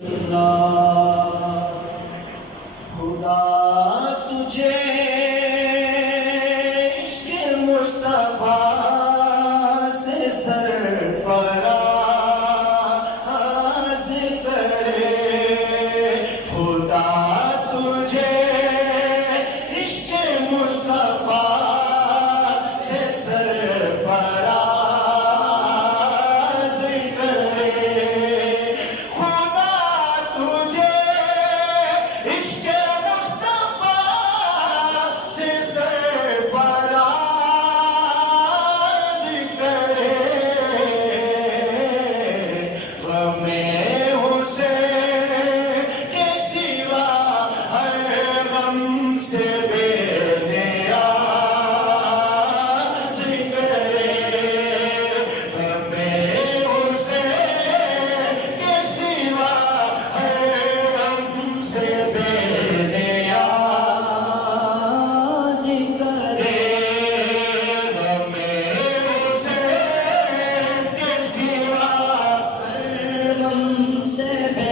خدا تجھے عشق مصطفیٰ سے سرفراز کرے، خدا تجھے عشق مصطفیٰ سے سرفراز کرے، خدا تجھے عشق مصطفیٰ سے سرفراز کرے، غم حسین کے سوا ہر غم سے بے نیاز کرے، غم حسین کے سوا ہر غم سے بے نیاز کرے، غم حسین کے سوا ہر غم سے بے